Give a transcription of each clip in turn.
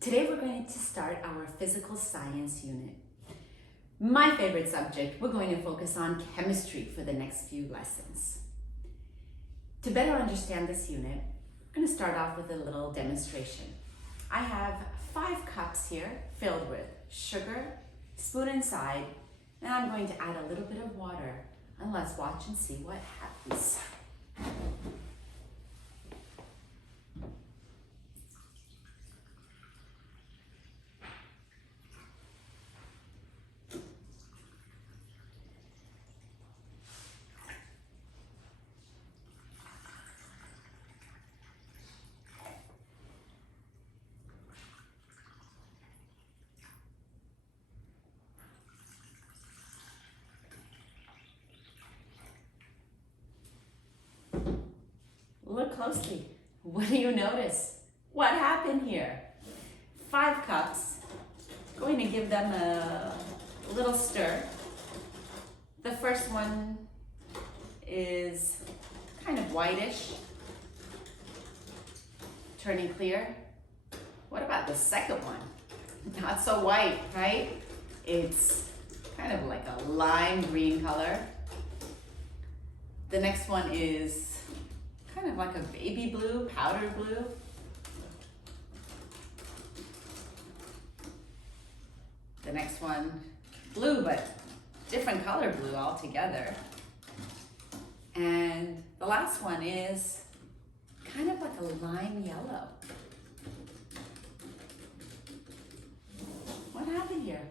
Today we're going to start our physical science unit. My favorite subject, we're going to focus on chemistry for the next few lessons. To better understand this unit, I'm going to start off with a little demonstration. I have 5 cups here filled with sugar, spoon inside, and I'm going to add a little bit of water. And let's watch and see what happens. Look closely. What do you notice? What happened here? 5 cups. Going to give them a little stir. The first one is kind of whitish, turning clear. What about the second one? Not so white, right? It's kind of like a lime green color. The next one is kind of like a baby blue, powder blue. The next one, blue, but different color blue altogether. And the last one is kind of like a lime yellow. What happened here?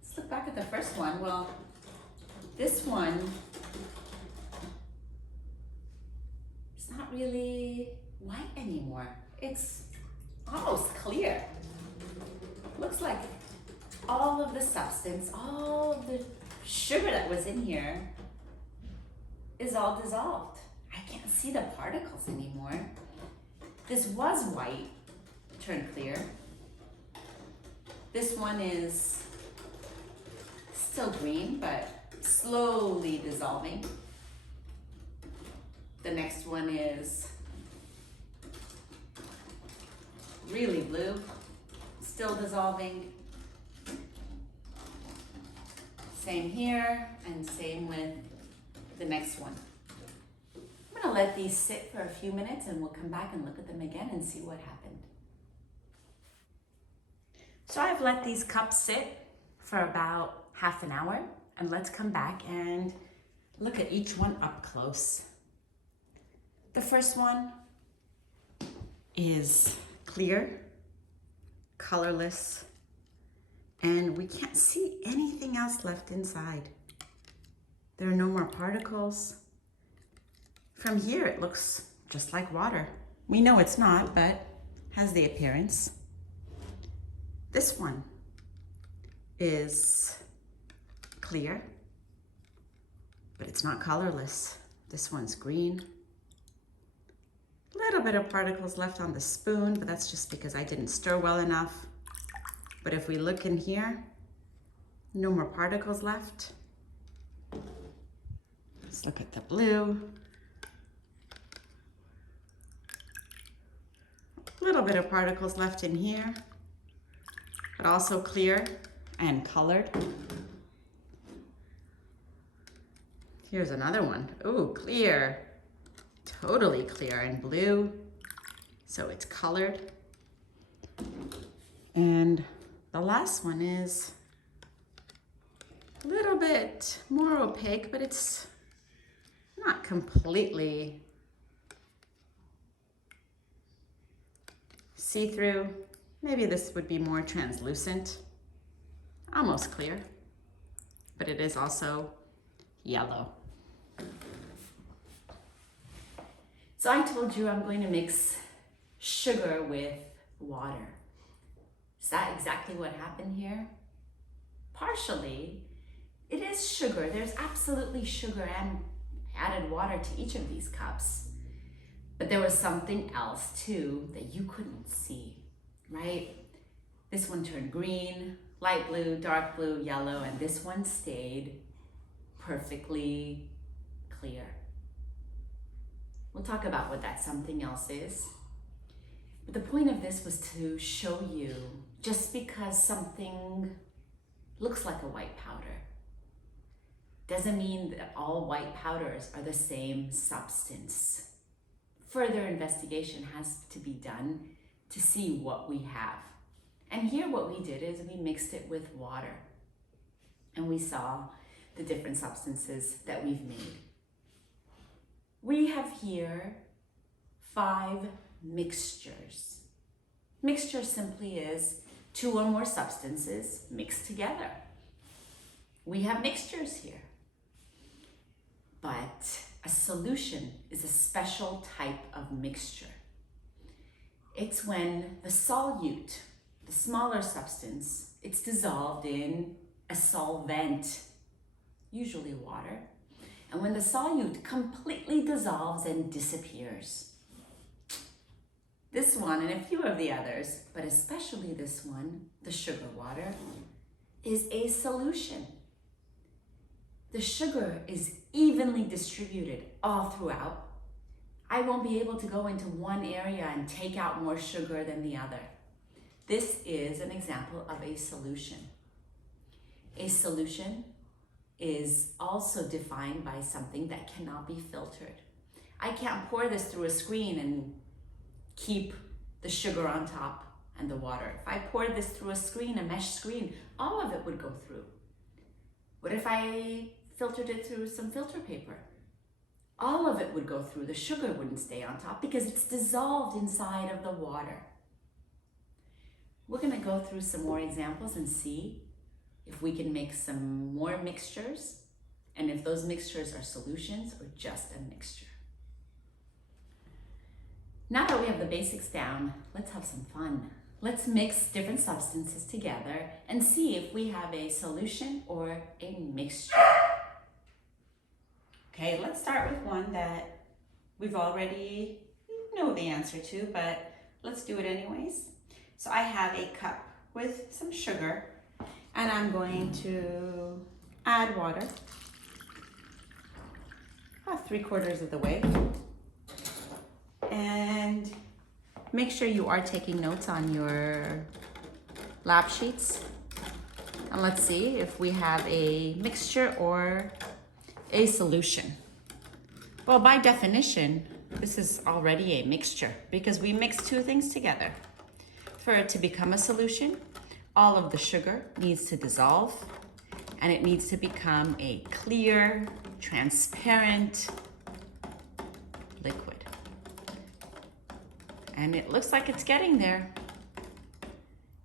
Let's look back at the first one. Well, this one, it's not really white anymore. It's almost clear. Looks like all of the substance, all of the sugar that was in here is all dissolved. I can't see the particles anymore. This was white, turned clear. This one is still green, but slowly dissolving. The next one is really blue, still dissolving. Same here, and same with the next one. I'm gonna let these sit for a few minutes and we'll come back and look at them again and see what happened. So I've let these cups sit for about half an hour, and let's come back and look at each one up close. The first one is clear, colorless, and we can't see anything else left inside. There are no more particles. From here, it looks just like water. We know it's not, but has the appearance. This one is clear, but it's not colorless. This one's green. A little bit of particles left on the spoon, but that's just because I didn't stir well enough. But if we look in here, no more particles left. Let's look at the blue. A little bit of particles left in here, but also clear and colored. Here's another one. Ooh, clear. Totally clear and blue. So it's colored. And the last one is a little bit more opaque, but it's not completely see-through. Maybe this would be more translucent, almost clear, but it is also yellow. So I told you I'm going to mix sugar with water. Is that exactly what happened here? Partially, it is sugar. There's absolutely sugar and added water to each of these cups. But there was something else too that you couldn't see, right? This one turned green, light blue, dark blue, yellow, and this one stayed perfectly clear. We'll talk about what that something else is. But the point of this was to show you, just because something looks like a white powder doesn't mean that all white powders are the same substance. Further investigation has to be done to see what we have. And here what we did is we mixed it with water, and we saw the different substances that we've made. We have here 5 mixtures. Mixture simply is 2 or more substances mixed together. We have mixtures here. But a solution is a special type of mixture. It's when the solute, the smaller substance, it's dissolved in a solvent, usually water. And when the solute completely dissolves and disappears. This one and a few of the others, but especially this one, the sugar water, is a solution. The sugar is evenly distributed all throughout. I won't be able to go into one area and take out more sugar than the other. This is an example of a solution. A solution is also defined by something that cannot be filtered. I can't pour this through a screen and keep the sugar on top and the water. If I poured this through a screen, a mesh screen, all of it would go through. What if I filtered it through some filter paper? All of it would go through. The sugar wouldn't stay on top because it's dissolved inside of the water. We're going to go through some more examples and see if we can make some more mixtures, and if those mixtures are solutions or just a mixture. Now that we have the basics down, let's have some fun. Let's mix different substances together and see if we have a solution or a mixture. Okay, let's start with one that we've already know the answer to, but let's do it anyways. So I have a cup with some sugar, and I'm going to add water, about 3/4 of the way. And make sure you are taking notes on your lab sheets. And let's see if we have a mixture or a solution. Well, by definition, this is already a mixture because we mix 2 things together. For it to become a solution, all of the sugar needs to dissolve, and it needs to become a clear, transparent liquid. And it looks like it's getting there.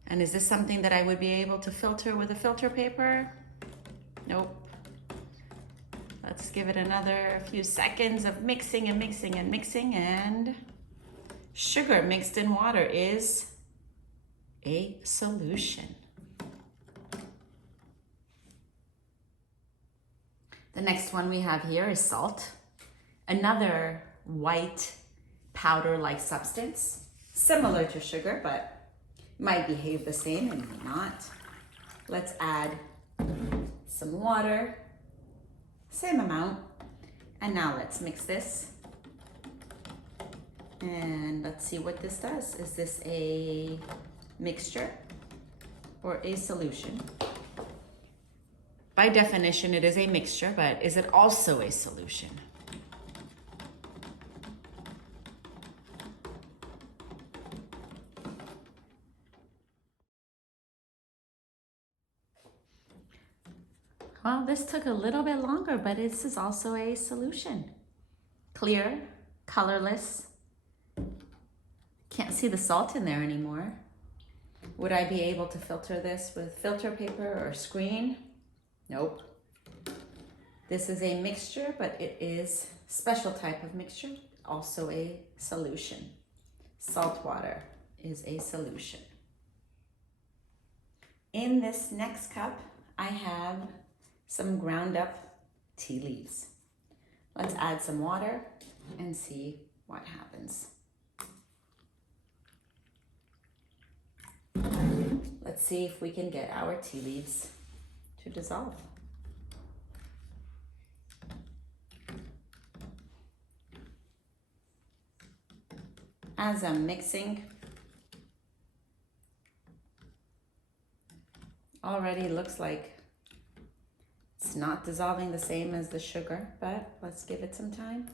And is this something that I would be able to filter with a filter paper? Nope. Let's give it another few seconds of mixing and mixing and mixing, and sugar mixed in water is a solution. The next one we have here is salt, another white powder-like substance, similar to sugar, but might behave the same and may not. Let's add some water, same amount, and now let's mix this. And let's see what this does. Is this a mixture or a solution? By definition, it is a mixture, but is it also a solution? Well, this took a little bit longer, but this is also a solution. Clear, colorless. Can't see the salt in there anymore. Would I be able to filter this with filter paper or a screen? Nope. This is a mixture, but it is a special type of mixture, also a solution. Salt water is a solution. In this next cup, I have some ground up tea leaves. Let's add some water and see what happens. Let's see if we can get our tea leaves to dissolve. As I'm mixing, already looks like it's not dissolving the same as the sugar, but let's give it some time.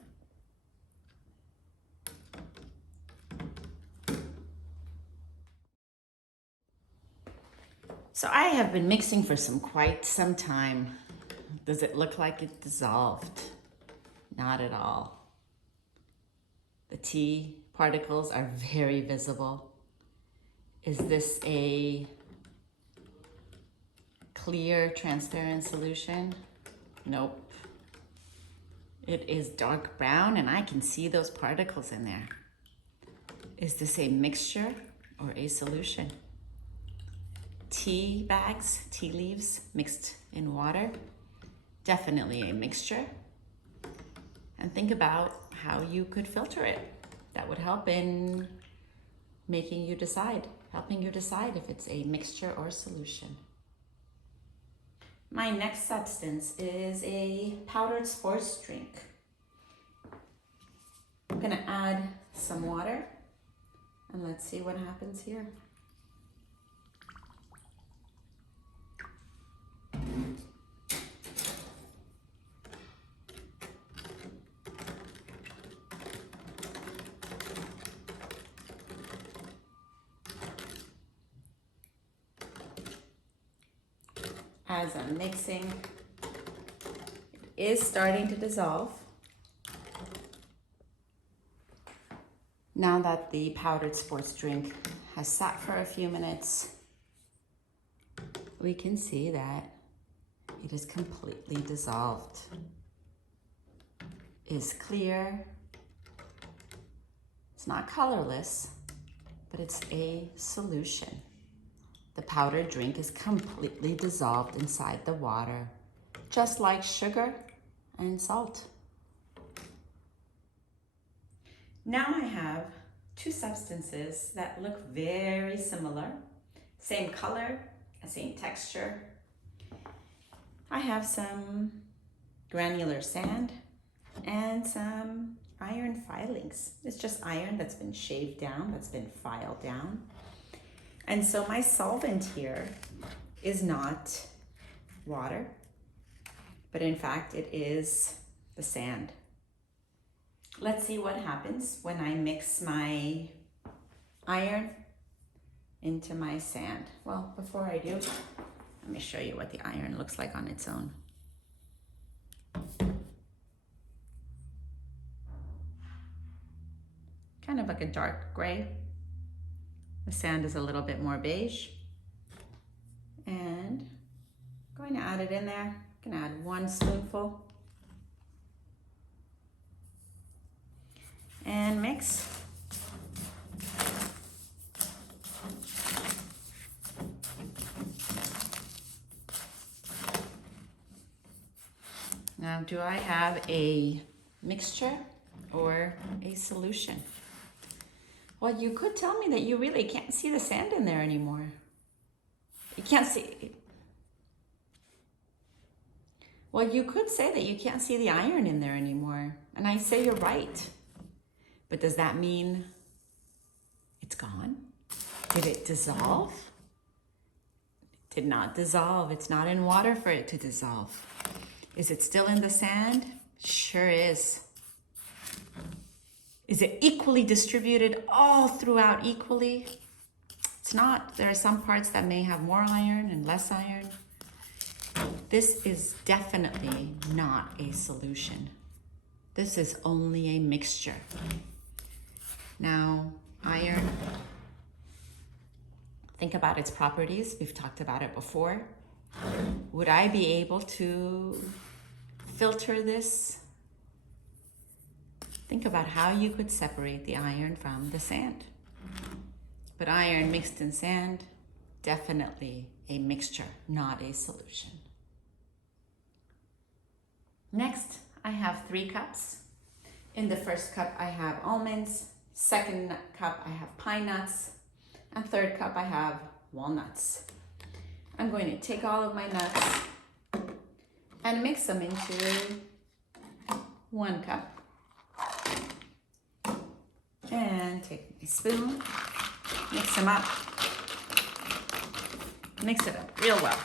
So I have been mixing for quite some time. Does it look like it dissolved? Not at all. The tea particles are very visible. Is this a clear, transparent solution? Nope. It is dark brown and I can see those particles in there. Is this a mixture or a solution? Tea bags, tea leaves mixed in water, definitely a mixture. And think about how you could filter it. That would help in helping you decide if it's a mixture or solution. My next substance is a powdered sports drink. I'm gonna add some water and let's see what happens here. As I'm mixing, it is starting to dissolve. Now that the powdered sports drink has sat for a few minutes, we can see that it is completely dissolved. It is clear. It's not colorless, but it's a solution. The powdered drink is completely dissolved inside the water, just like sugar and salt. Now I have two substances that look very similar. Same color, same texture. I have some granular sand and some iron filings. It's just iron that's been shaved down, that's been filed down. And so my solvent here is not water, but in fact it is the sand. Let's see what happens when I mix my iron into my sand. Well, before I do, let me show you what the iron looks like on its own. Kind of like a dark gray. The sand is a little bit more beige. And I'm going to add it in there. I'm going to add 1 spoonful. And mix. Now, do I have a mixture or a solution? Well, you could tell me that you really can't see the sand in there anymore. You can't see. Well, you could say that you can't see the iron in there anymore. And I say you're right. But does that mean it's gone? Did it dissolve? It did not dissolve. It's not in water for it to dissolve. Is it still in the sand? Sure is. Is it equally distributed all throughout equally? It's not. There are some parts that may have more iron and less iron. This is definitely not a solution. This is only a mixture. Now, iron, think about its properties. We've talked about it before. Would I be able to filter this? Think about how you could separate the iron from the sand. But iron mixed in sand, definitely a mixture, not a solution. Next, I have 3 cups. In the first cup, I have almonds. Second cup, I have pine nuts. And third cup, I have walnuts. I'm going to take all of my nuts and mix them into 1 cup. And take my spoon, mix them up. Mix it up real well.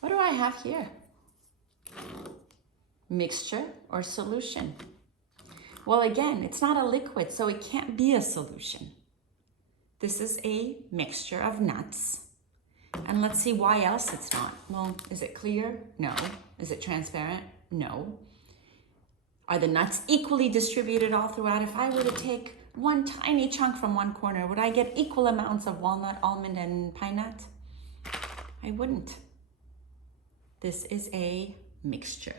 What do I have here? Mixture or solution? Well, again, it's not a liquid, so it can't be a solution. This is a mixture of nuts. And let's see why else it's not. Well, is it clear? No. Is it transparent? No. Are the nuts equally distributed all throughout? If I were to take one tiny chunk from one corner, would I get equal amounts of walnut, almond, and pine nut? I wouldn't. This is a mixture.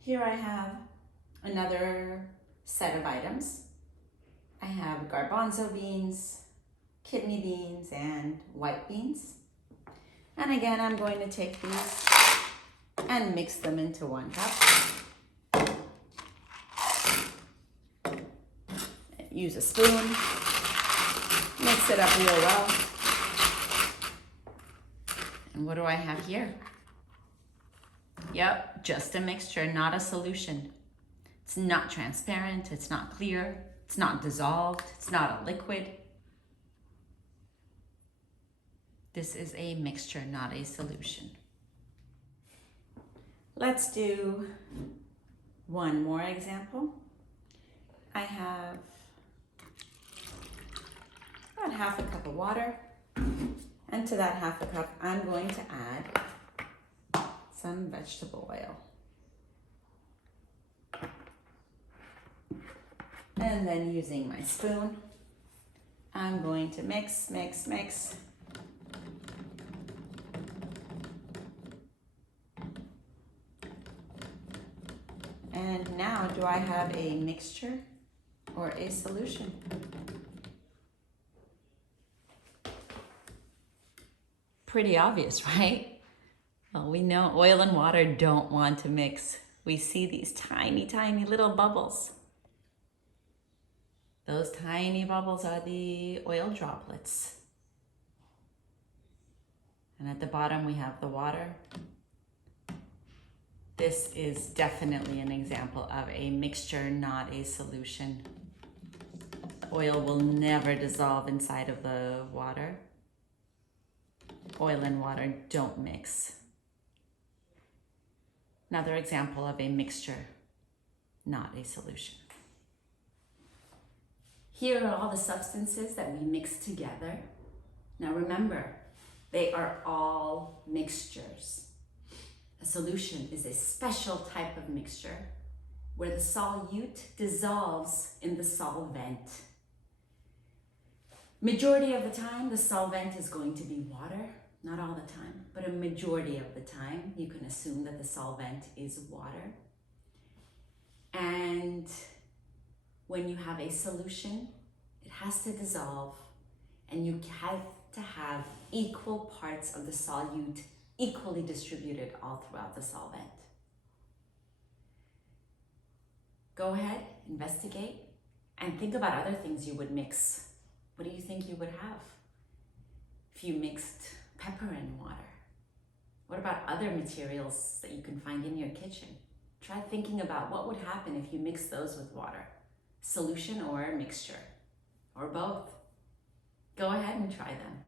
Here I have another set of items. I have garbanzo beans, kidney beans, and white beans. And again, I'm going to take these and mix them into 1 cup. Use a spoon, mix it up real well. And what do I have here? Yep, just a mixture, not a solution. It's not transparent, it's not clear, it's not dissolved, it's not a liquid. This is a mixture, not a solution. Let's do one more example. I have about half a cup of water, and to that half a cup, I'm going to add some vegetable oil. And then using my spoon, I'm going to mix, mix, mix. And now, do I have a mixture or a solution? Pretty obvious, right? Well, we know oil and water don't want to mix. We see these tiny, tiny little bubbles. Those tiny bubbles are the oil droplets. And at the bottom we have the water. This is definitely an example of a mixture, not a solution. Oil will never dissolve inside of the water. Oil and water don't mix. Another example of a mixture, not a solution. Here are all the substances that we mix together. Now remember, they are all mixtures. A solution is a special type of mixture where the solute dissolves in the solvent. Majority of the time, the solvent is going to be water. Not all the time, but a majority of the time, you can assume that the solvent is water. And when you have a solution, it has to dissolve, and you have to have equal parts of the solute equally distributed all throughout the solvent. Go ahead, investigate, and think about other things you would mix. What do you think you would have if you mixed pepper and water? What about other materials that you can find in your kitchen? Try thinking about what would happen if you mix those with water. Solution or mixture, or both. Go ahead and try them.